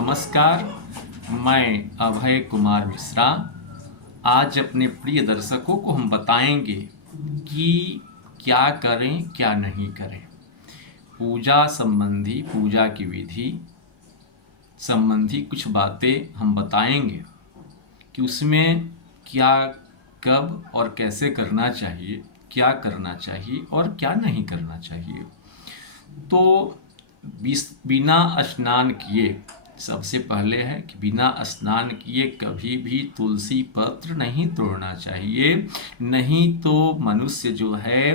नमस्कार, मैं अभय कुमार मिश्रा। आज अपने प्रिय दर्शकों को हम बताएंगे कि क्या करें क्या नहीं करें। पूजा संबंधी, पूजा की विधि संबंधी कुछ बातें हम बताएंगे कि उसमें क्या, कब और कैसे करना चाहिए, क्या करना चाहिए और क्या नहीं करना चाहिए। तो बिना स्नान किए, सबसे पहले है कि बिना स्नान किए कभी भी तुलसी पत्र नहीं तोड़ना चाहिए, नहीं तो मनुष्य जो है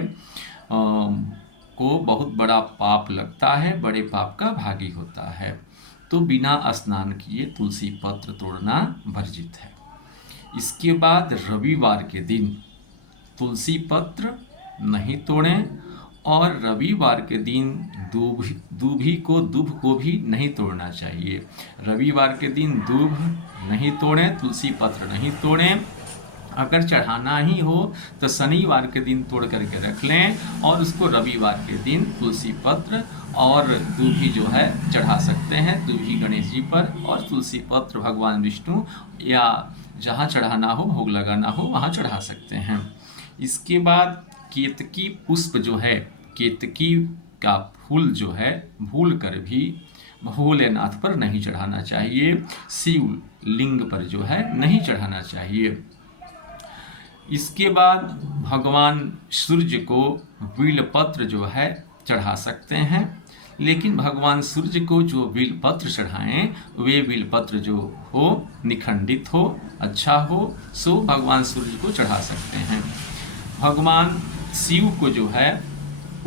को बहुत बड़ा पाप लगता है, बड़े पाप का भागी होता है। तो बिना स्नान किए तुलसी पत्र तोड़ना वर्जित है। इसके बाद रविवार के दिन तुलसी पत्र नहीं तोड़ें और रविवार के दिन दूब को भी नहीं तोड़ना चाहिए। रविवार के दिन दूब नहीं तोड़ें, तुलसी पत्र नहीं तोड़ें। अगर चढ़ाना ही हो तो शनिवार के दिन तोड़ करके रख लें और उसको रविवार के दिन तुलसी पत्र और दूभी जो है चढ़ा सकते हैं। दूभी गणेश जी पर और तुलसी पत्र भगवान विष्णु या जहाँ चढ़ाना हो, भोग लगाना हो, वहाँ चढ़ा सकते हैं। इसके बाद केतकी पुष्प जो है, केतकी का फूल जो है भूल कर भी भोलेनाथ पर नहीं चढ़ाना चाहिए, शिव लिंग पर जो है नहीं चढ़ाना चाहिए। इसके बाद भगवान सूर्य को बिल्वपत्र जो है चढ़ा सकते हैं, लेकिन भगवान सूर्य को जो बिल्वपत्र चढ़ाएं वे बिल्वपत्र जो हो निखंडित हो, अच्छा हो, सो भगवान सूर्य को चढ़ा सकते हैं। भगवान शिव को जो है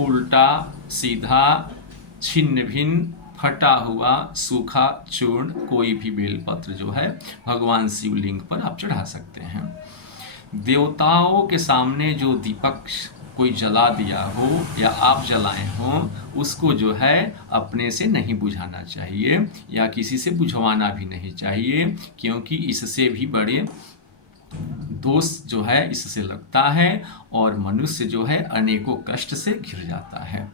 उल्टा सीधा, छिन्न भिन्न, फटा हुआ, सूखा, चूर्ण कोई भी बेलपत्र जो है भगवान शिवलिंग पर आप चढ़ा सकते हैं। देवताओं के सामने जो दीपक कोई जला दिया हो या आप जलाए हो, उसको जो है अपने से नहीं बुझाना चाहिए या किसी से बुझवाना भी नहीं चाहिए, क्योंकि इससे भी बड़े दोष जो है इससे लगता है और मनुष्य जो है अनेकों कष्ट से घिर जाता है।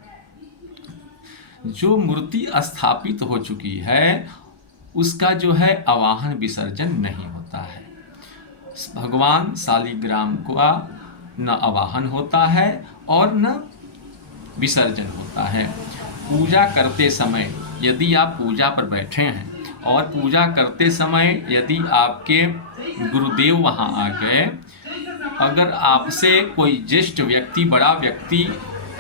जो मूर्ति स्थापित हो चुकी है उसका जो है आवाहन विसर्जन नहीं होता है। भगवान शालिग्राम का न आवाहन होता है और न विसर्जन होता है। पूजा करते समय यदि आप पूजा पर बैठे हैं और पूजा करते समय यदि आपके गुरुदेव वहाँ आ गए, अगर आपसे कोई ज्येष्ठ व्यक्ति, बड़ा व्यक्ति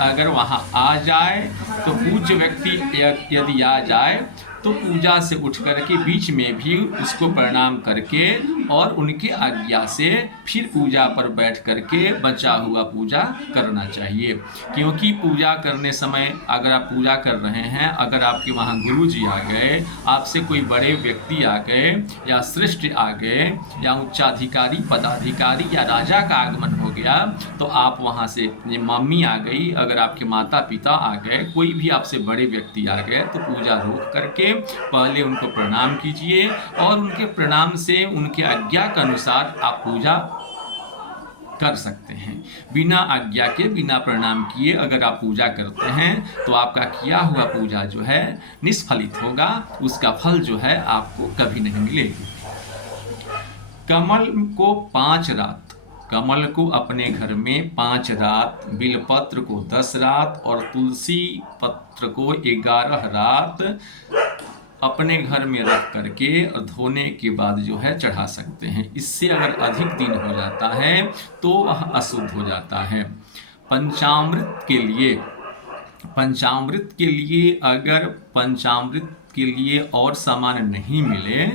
अगर वहाँ आ जाए तो पूज्य व्यक्ति यदि आ जाए तो पूजा से उठ करके बीच में भी उसको प्रणाम करके और उनकी आज्ञा से फिर पूजा पर बैठ करके बचा हुआ पूजा करना चाहिए। क्योंकि पूजा करने समय अगर आप पूजा कर रहे हैं, अगर आपके वहाँ गुरु जी आ गए, आपसे कोई बड़े व्यक्ति आ गए या श्रेष्ठ आ गए या उच्चाधिकारी, पदाधिकारी या राजा का आगमन हो गया, तो आप वहाँ से मम्मी आ गई, अगर आपके माता पिता आ गए, कोई भी आपसे बड़े व्यक्ति आ गए, तो पूजा रोक करके पहले उनको प्रणाम कीजिए और उनके प्रणाम से, उनके आज्ञा के अनुसार आप पूजा कर सकते हैं। बिना आज्ञा के, बिना प्रणाम किए अगर आप पूजा करते हैं तो आपका किया हुआ पूजा जो है निष्फलित होगा, उसका फल जो है आपको कभी नहीं मिलेगा। कमल को 5 रात, कमल को अपने घर में 5 रात, बिल्वपत्र को 10 रात और तुलसी पत्र को 11 रात अपने घर में रख करके और धोने के बाद जो है चढ़ा सकते हैं। इससे अगर अधिक दिन हो जाता है तो वह अशुद्ध हो जाता है। पंचामृत के लिए अगर पंचामृत के लिए और सामान नहीं मिले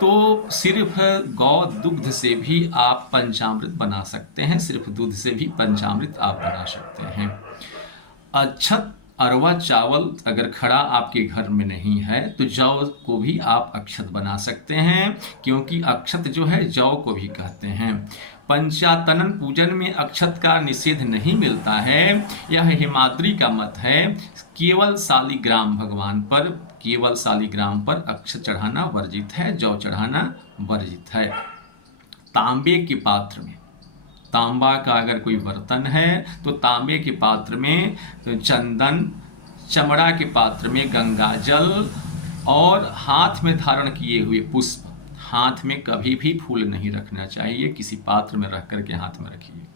तो सिर्फ गौ दुग्ध से भी आप पंचामृत बना सकते हैं, सिर्फ दूध से भी पंचामृत आप बना सकते हैं। अक्षत अरवा चावल अगर खड़ा आपके घर में नहीं है तो जौ को भी आप अक्षत बना सकते हैं, क्योंकि अक्षत जो है जौ को भी कहते हैं। पंचातनन पूजन में अक्षत का निषेध नहीं मिलता है, यह हेमाद्रि का मत है। केवल शालिग्राम भगवान पर, केवल शालिग्राम पर अक्षत चढ़ाना वर्जित है, जौ चढ़ाना वर्जित है। तांबे के पात्र में, तांबा का अगर कोई बर्तन है तो तांबे के पात्र में चंदन, चमड़ा के पात्र में गंगा जल और हाथ में धारण किए हुए पुष्प, हाथ में कभी भी फूल नहीं रखना चाहिए, किसी पात्र में रख करके हाथ में रखिए।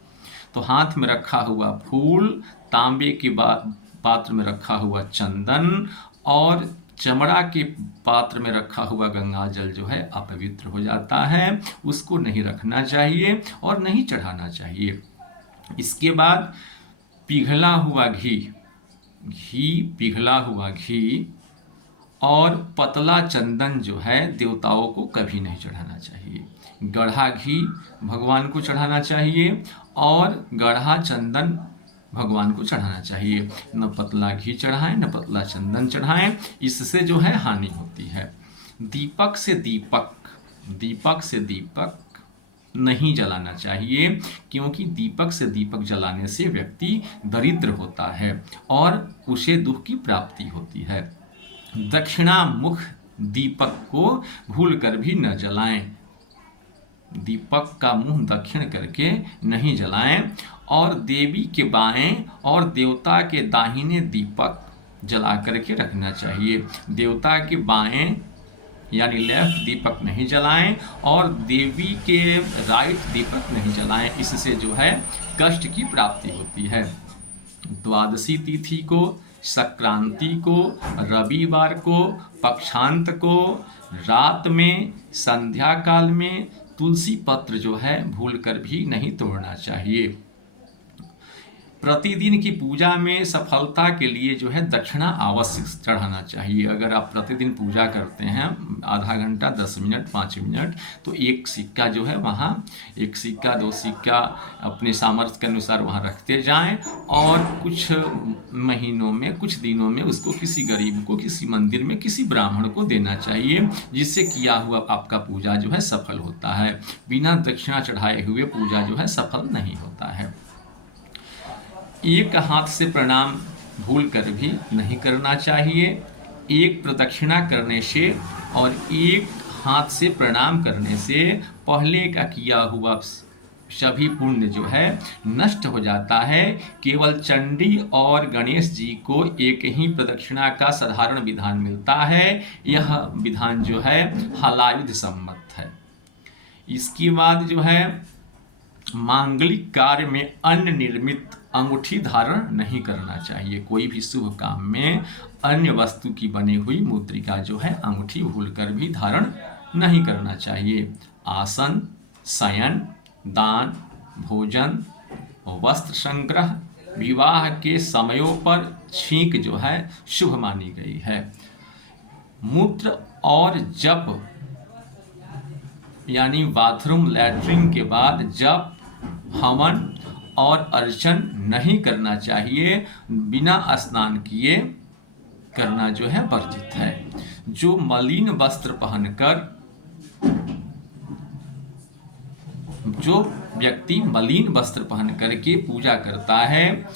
तो हाथ में रखा हुआ फूल, तांबे के पात्र में रखा हुआ चंदन और चमड़ा के पात्र में रखा हुआ गंगा जल जो है अपवित्र हो जाता है, उसको नहीं रखना चाहिए और नहीं चढ़ाना चाहिए। इसके बाद पिघला हुआ घी, पिघला हुआ घी और पतला चंदन जो है देवताओं को कभी नहीं चढ़ाना चाहिए। गढ़ा घी भगवान को चढ़ाना चाहिए और गढ़ा चंदन भगवान को चढ़ाना चाहिए। न पतला घी चढ़ाएं न पतला चंदन चढ़ाएं, इससे जो है हानि होती है। दीपक से दीपक नहीं जलाना चाहिए, क्योंकि दीपक से दीपक जलाने से व्यक्ति दरिद्र होता है और उसे दुख की प्राप्ति होती है। दक्षिणामुख दीपक को भूलकर भी न जलाएं, दीपक का मुंह दक्षिण करके नहीं जलाएं। और देवी के बाएं और देवता के दाहिने दीपक जला करके रखना चाहिए। देवता के बाएं यानी लेफ्ट दीपक नहीं जलाएं और देवी के राइट दीपक नहीं जलाएं, इससे जो है कष्ट की प्राप्ति होती है। द्वादशी तिथि को, संक्रांति को, रविवार को, पक्षांत को, रात में, संध्या काल में तुलसी पत्र जो है भूलकर भी नहीं तोड़ना चाहिए। प्रतिदिन की पूजा में सफलता के लिए जो है दक्षिणा अवश्य चढ़ाना चाहिए। अगर आप प्रतिदिन पूजा करते हैं आधा घंटा, 10 मिनट, 5 मिनट, तो एक सिक्का जो है वहाँ, एक सिक्का 2 सिक्का अपने सामर्थ्य के अनुसार वहाँ रखते जाएं और कुछ महीनों में, कुछ दिनों में उसको किसी गरीब को, किसी मंदिर में, किसी ब्राह्मण को देना चाहिए, जिससे किया हुआ आपका पूजा जो है सफल होता है। बिना दक्षिणा चढ़ाए हुए पूजा जो है सफल नहीं होता है। एक हाथ से प्रणाम भूल कर भी नहीं करना चाहिए। एक प्रदक्षिणा करने से और एक हाथ से प्रणाम करने से पहले का किया हुआ सभी पुण्य जो है नष्ट हो जाता है। केवल चंडी और गणेश जी को एक ही प्रदक्षिणा का साधारण विधान मिलता है। यह विधान जो है हलायुध सम्मत है। इसके बाद जो है मांगलिक कार्य में अन्य निर्मित अंगूठी धारण नहीं करना चाहिए। कोई भी शुभ काम में अन्य वस्तु की बनी हुई मुद्रिका जो है अंगूठी भूलकर भी धारण नहीं करना चाहिए। आसन, शयन, दान, भोजन, वस्त्र संग्रह, विवाह के समयों पर छींक जो है शुभ मानी गई है। मूत्र और जप यानी बाथरूम, लैट्रिन के बाद जप, हवन और अर्चन नहीं करना चाहिए। बिना स्नान किए करना जो है वर्जित है। जो मलिन वस्त्र पहनकर, जो व्यक्ति मलिन वस्त्र पहन करके पूजा करता है,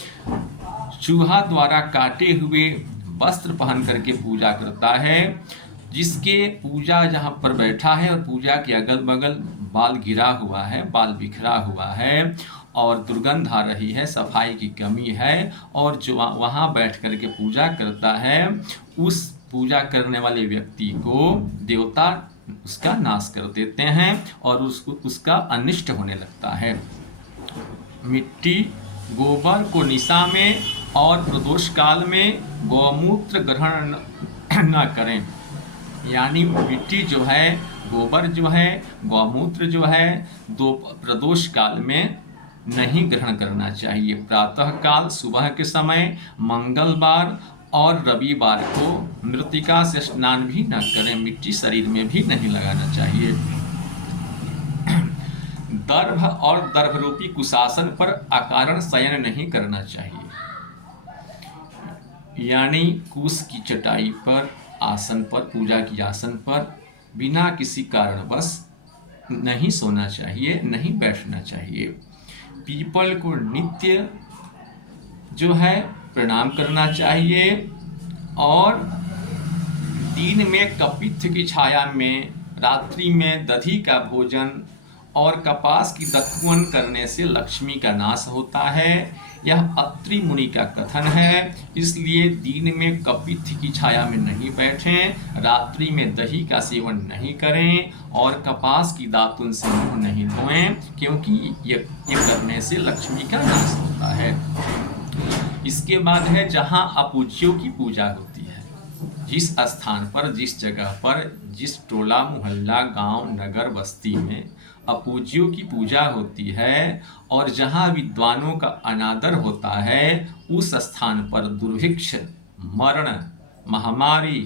चूहा द्वारा काटे हुए वस्त्र पहन करके पूजा करता है, जिसके पूजा जहाँ पर बैठा है और पूजा के अगल बगल बाल गिरा हुआ है, बाल बिखरा हुआ है और दुर्गंध आ रही है, सफाई की कमी है, और जो वहाँ बैठ करके पूजा करता है, उस पूजा करने वाले व्यक्ति को देवता उसका नाश कर देते हैं और उसका अनिष्ट होने लगता है। मिट्टी, गोबर को निशा में और प्रदोष काल में गौमूत्र ग्रहण न करें। यानी मिट्टी जो है, गोबर जो है, गौमूत्र जो है प्रदोष काल में नहीं ग्रहण करना चाहिए। प्रातः काल, सुबह के समय, मंगलवार और रविवार को मृत्तिका से स्नान भी न करें। मिट्टी शरीर में भी नहीं लगाना चाहिए। दर्भ और दर्भ रूपी कुशासन पर अकारण शयन नहीं करना चाहिए। यानी कुश की चटाई पर, आसन पर, पूजा की आसन पर बिना किसी कारणवश नहीं सोना चाहिए, नहीं बैठना चाहिए। पीपल को नित्य जो है प्रणाम करना चाहिए और दिन में कपित्थ की छाया में, रात्रि में दधी का भोजन और कपास की दत्वन करने से लक्ष्मी का नाश होता है। यह अत्रि मुनि का कथन है। इसलिए दिन में कपित्थ की छाया में नहीं बैठें, रात्रि में दही का सेवन नहीं करें और कपास की दातुन से मुंह नहीं धोएं, क्योंकि ये करने से लक्ष्मी का नाश होता है। इसके बाद है जहां अपूज्यों की पूजा होती है। जिस स्थान पर, जिस जगह पर, जिस टोला मोहल्ला गांव नगर बस्ती में अपूज्यों की पूजा होती है और जहां विद्वानों का अनादर होता है, उस स्थान पर दुर्भिक्ष, मरण, महामारी,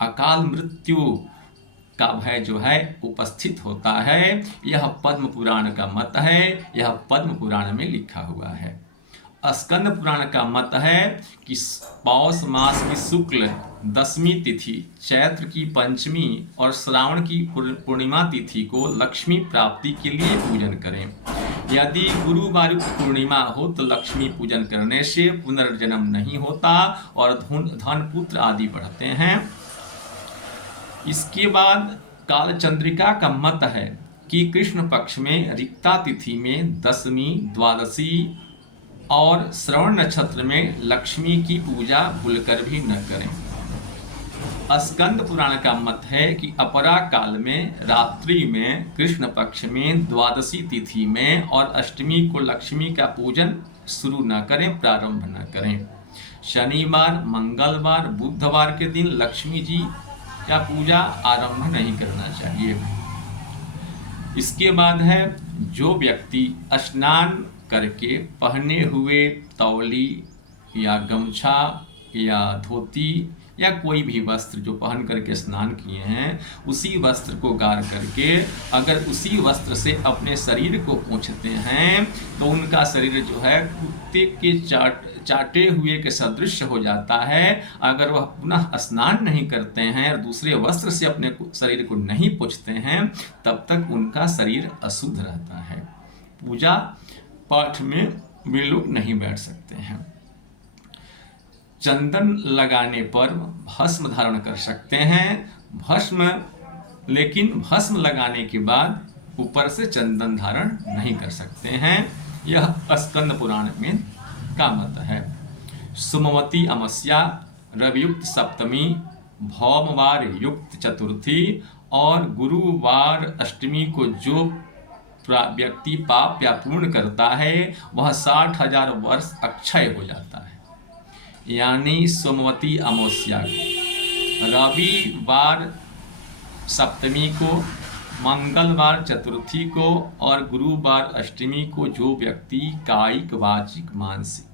अकाल मृत्यु का भय जो है उपस्थित होता है। यह पद्म पुराण का मत है। यह पद्म पुराण में लिखा हुआ है। स्कंद पुराण का मत है कि पौष मास की शुक्ल दशमी तिथि, चैत्र की पंचमी और श्रावण की पूर्णिमा तिथि को लक्ष्मी प्राप्ति के लिए पूजन करें। यदि गुरुवार पूर्णिमा हो तो लक्ष्मी पूजन करने से पुनर्जन्म नहीं होता और धन पुत्र आदि बढ़ते हैं। इसके बाद कालचंद्रिका का मत है कि कृष्ण पक्ष में रिक्ता तिथि में दशमी, द्वादशी और श्रवण नक्षत्र में लक्ष्मी की पूजा भूलकर भी न करें। स्कंद पुराण का मत है कि अपरा काल में, रात्रि में, कृष्ण पक्ष में, द्वादशी तिथि में और अष्टमी को लक्ष्मी का पूजन शुरू न करें, प्रारंभ न करें। शनिवार, मंगलवार, बुधवार के दिन लक्ष्मी जी का पूजा आरंभ नहीं करना चाहिए। इसके बाद है जो व्यक्ति स्नान करके पहने हुए तौली या गमछा या धोती या कोई भी वस्त्र जो पहन करके स्नान किए हैं, उसी वस्त्र को गार करके अगर उसी वस्त्र से अपने शरीर को पोंछते हैं तो उनका शरीर जो है कुत्ते के चाटे हुए के सदृश हो जाता है। अगर वह पुनः स्नान नहीं करते हैं और दूसरे वस्त्र से अपने शरीर को नहीं पोंछते हैं, तब तक उनका शरीर अशुद्ध रहता है। पूजा पाठ में वे लोग नहीं बैठ सकते हैं। चंदन लगाने पर भस्म धारण कर सकते हैं, लेकिन भस्म लगाने के बाद ऊपर से चंदन धारण नहीं कर सकते हैं। यह स्कंद पुराण में का मत है। सोमवती अमावस्या, रवियुक्त सप्तमी, भौमवार युक्त चतुर्थी और गुरुवार अष्टमी को जो व्यक्ति पाप या पूर्ण करता है वह 60,000 वर्ष अक्षय हो जाता है। यानी सोमवती अमावस्या को, रविवार सप्तमी को, मंगलवार चतुर्थी को और गुरुवार अष्टमी को जो व्यक्ति कायिक, वाचिक, मानसिक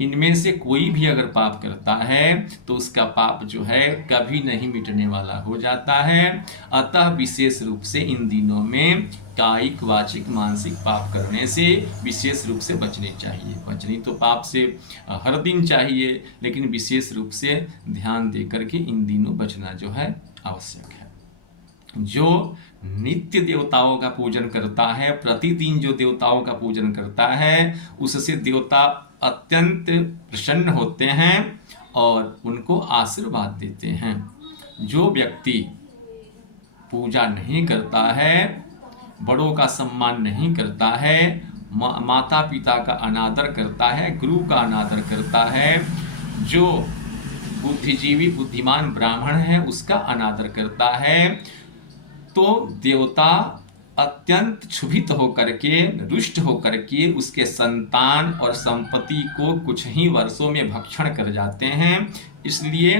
इनमें से कोई भी अगर पाप करता है तो उसका पाप जो है कभी नहीं मिटने वाला हो जाता है। अतः विशेष रूप से इन दिनों में कायिक, वाचिक, मानसिक पाप करने से विशेष रूप से बचने चाहिए। बचनी तो पाप से हर दिन चाहिए, लेकिन विशेष रूप से ध्यान दे करके इन दिनों बचना जो है आवश्यक है। जो नित्य देवताओं का पूजन करता है, प्रतिदिन जो देवताओं का पूजन करता है, उससे देवता अत्यंत प्रसन्न होते हैं और उनको आशीर्वाद देते हैं। जो व्यक्ति पूजा नहीं करता है, बड़ों का सम्मान नहीं करता है, माता पिता का अनादर करता है, गुरु का अनादर करता है, जो बुद्धिजीवी बुद्धिमान ब्राह्मण है उसका अनादर करता है, तो देवता अत्यंत क्षुभित होकर के, रुष्ट होकर के उसके संतान और संपत्ति को कुछ ही वर्षों में भक्षण कर जाते हैं। इसलिए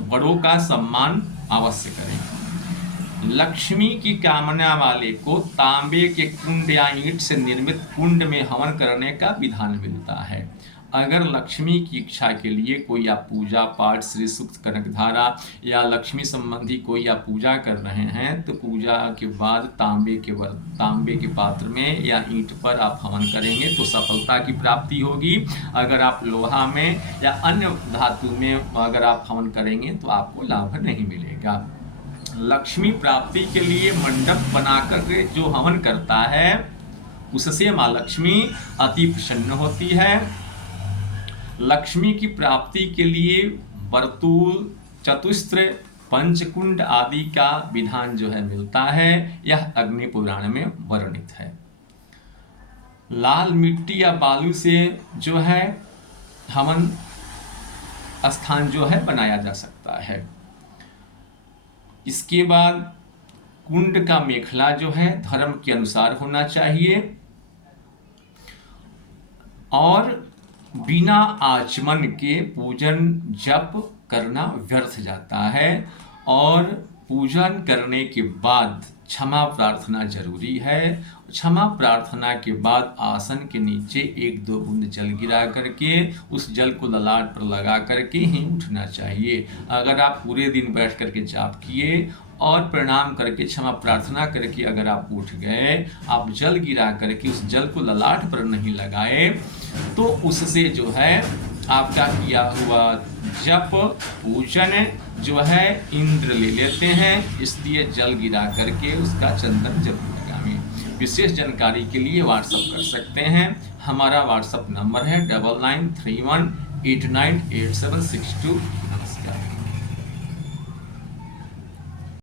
बड़ों का सम्मान अवश्य करें। लक्ष्मी की कामना वाले को तांबे के कुंड या ईंट से निर्मित कुंड में हवन करने का विधान मिलता है। अगर लक्ष्मी की इच्छा के लिए कोई आप पूजा पाठ, श्री सूक्त, कनकधारा या लक्ष्मी संबंधी कोई आप पूजा कर रहे हैं तो पूजा के बाद तांबे के पात्र में या ईंट पर आप हवन करेंगे तो सफलता की प्राप्ति होगी। अगर आप लोहा में या अन्य धातु में अगर आप हवन करेंगे तो आपको लाभ नहीं मिलेगा। लक्ष्मी प्राप्ति के लिए मंडप बनाकर जो हवन करता है उससे माँ लक्ष्मी अति प्रसन्न होती है। लक्ष्मी की प्राप्ति के लिए वर्तुल, चतुस्त्र, पंचकुंड आदि का विधान जो है मिलता है। यह अग्नि पुराण में वर्णित है। लाल मिट्टी या बालू से जो है हवन स्थान जो है बनाया जा सकता है। इसके बाद कुंड का मेखला जो है धर्म के अनुसार होना चाहिए और बिना आचमन के पूजन जप करना व्यर्थ जाता है और पूजन करने के बाद क्षमा प्रार्थना जरूरी है। क्षमा प्रार्थना के बाद आसन के नीचे 1-2 बूंद जल गिरा करके उस जल को ललाट पर लगा करके ही उठना चाहिए। अगर आप पूरे दिन बैठ करके जाप किए और प्रणाम करके क्षमा प्रार्थना करके अगर आप उठ गए, आप जल गिरा करके उस जल को ललाट पर नहीं लगाए, तो उससे जो है आपका किया हुआ जप पूजन जो है इंद्र ले लेते हैं, इसलिए जल गिरा करके उसका चंदन जरूर लगाएं। विशेष जानकारी के लिए व्हाट्सअप कर सकते हैं। हमारा व्हाट्सअप नंबर है 9931898762।